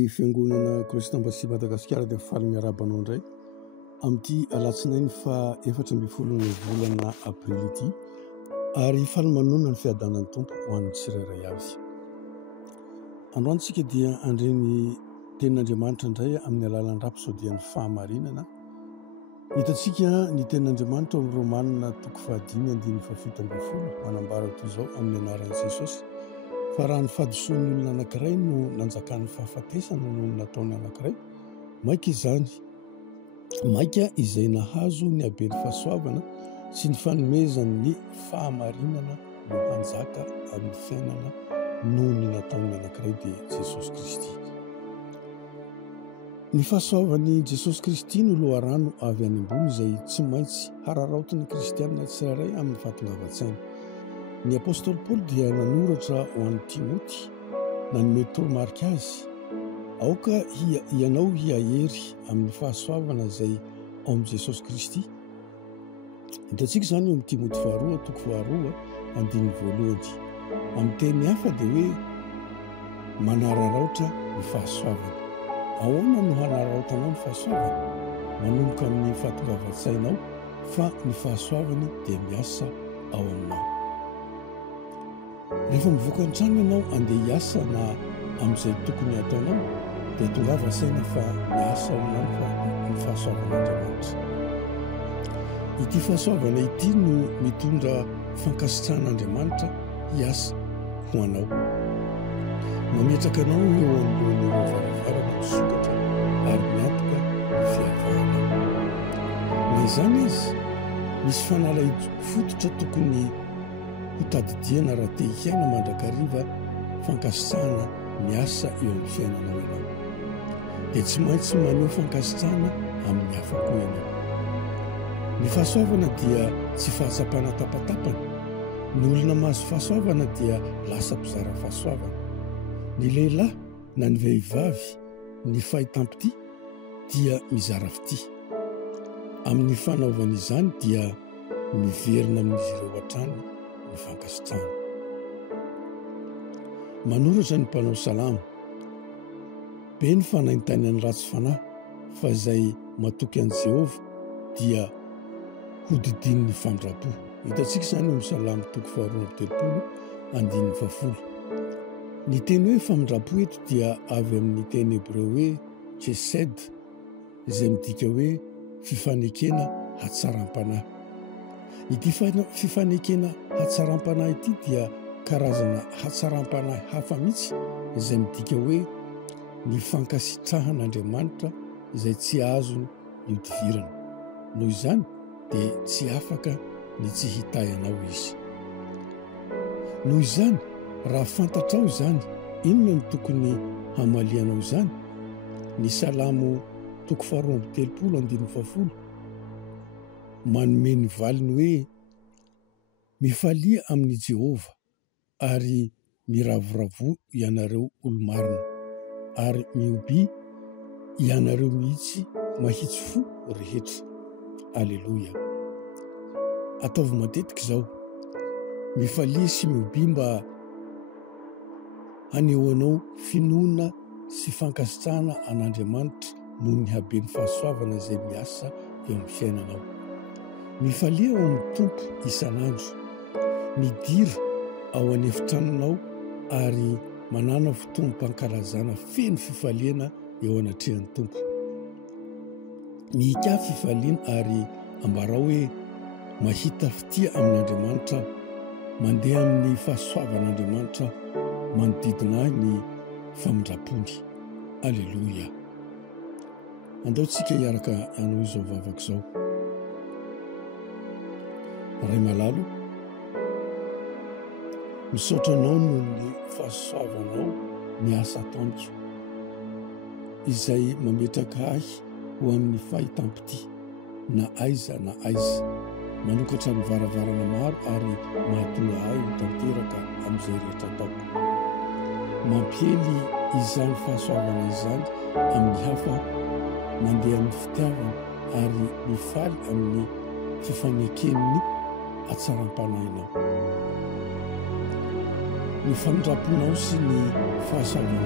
Ny fiangonana Kristambasy Madagasikara dia faly miarabanao indray amin'ity alatsinainy fa 14 volana aprily ity ary faly manonona ny fiadanan'ny tompo ho an'ny tsirairay avy. Androantsika dia andreny tenin'Andriamanitra indray amin'ny alalan'ny rapsodian'ny fahamarinana. Hitantsika ny tenin'Andriamanitra amin'ny Romanina 5:7 manambara toy izao amin'ny anaran'i Jesosy fa raha ny fahadisoan'ny olona anankiray no nanjakan'ny fahafatesana no nataony anankiray, maika izany, maika izay nahazo ny haben'ny fahasoavana sy ny fanomezany ny fahamarinana no hanjaka amin'ny fiainana noho ny nataony anankiray dia Jesosy Kristy. Ny fahasoavan'i Jesosy Kristy no loharano avy any ambony izay tsy maintsy hararaotin'ny kristianina tsirairay amin'ny fahatongavan-tsaina. Ny apôstôly Paoly dia nanoratra ho an'ny Timoty nanome toromarika azy, aoka ianao hiahery amin'ny fahasoavana izay ao amin'i Jesosy Kristy. Hitantsika izany eo amin'ny Timoty 2:2-2. Amin'ny teny hafa dia hoe manararaotra ny fahasoavana. Ahoana no hanararaotanao ny fahasoavana? Manomboka amin'ny fahatongavan-tsainao fa ny fahasoavany dia miasa ao aminao. Rehefa mivoaka ny trano ianao andeha hiasa na amin'izay tokony ataonao dia tongava saina fa miasa ao aminao ny fahasoavan'Andriamanitra. Ity fahasoavana ity no mitondra fankasitrahan'Andriamanitra hiasa ho anao. Mametraka anao eo anoloan'ireo varavarana misokatra ary miantoka ny fihavanana. Na izany izy, misy fanalahy fototra tokony ho tadidiana raha te hiaina mandrakariva fankasitrahana miasa eo amin'ny fiainanao ianao. Dia tsy maintsy maneho fankasitrahana amin'ny hafa koa ianao. Ny fahasoavana dia tsy fahatsapana tapatapana. Ny olona mahazo fahasoavana dia lasa mpizara fahasoavana. Ny lehilahy na ny vehivavy ny fahitam-pity dia mizara fity. Amin'ny fanaovana izany dia miverina amin'izy ireo hatrany ny fankasitrahana. Manoratra ny mpanao salamo: be ny fanaintany any ratsy fanahy fa izay matoky an'i Jehova dia hodidinin'ny famindram-po. Hitantsika izany amin'ny salamo 2:3-10. Ny teny hoe famindram-po eto dia avy amin'ny teny hebreo hoe chesed, izay midika hoe fifanekena hatsaram-panahy. Ity fifanekena hatsaram-panahy ity dia karazana hatsaram-panahy hafa mihitsy izay midika hoe ny fankasitrahan'Andriamanitra izay tsy azony iodivirana. Noho izany dia tsy afaka ny tsy hitayanao izy. Noho izany, raha fantatrao izany, inona no tokony hamalianao izany? Ny salamo 2:3-10 manome ny valiny hoe mifalia amin'ny Jehova ary miravoravo ianareo olo-marina ary mioby ianareo mihitsy mahitsy fo rehetra. Aleloia. Ataovy matetika izao, mifalia sy mioby mba hanehoanao finoana sy fankasitrahana an'Andriamanitra noho ny haben'ny fahasoavana izay miasa eo amin'ny fiainanao. Mifalia ao amin'ny tompo isan'andro, midira ao anefitranonao ary manana fotoam-pankalazana feno fifaliana eo anatrehan'ny tompo. Mihika fifaliana ary ambarao hoe mahita fitia amin'Andriamanitra aho, mandeha amin'ny fahasoavan'Andriamanitra aho, manodidina ny famindram-pony. Aleloia. Andaontsika hiaraka hanao izao vavaka izao. Ray malalo, misaotra anao noho ny fahasoavanao miasa ataoniko izay mametraka ahy ho amin'ny fahitam-pity na aiza na aiza, manokatra ny varavarana maro ary mahatonga ahy ho tanteraka amin'izay rehetra ataoko. Mampihely izany fahasoavana izany amin'ny hafa, mandeha amin'ny fitiavana ary mifaly amin'ny fifaneken'ny hatsaram-panahinao. Ny famindramponao sy ny fahasoavana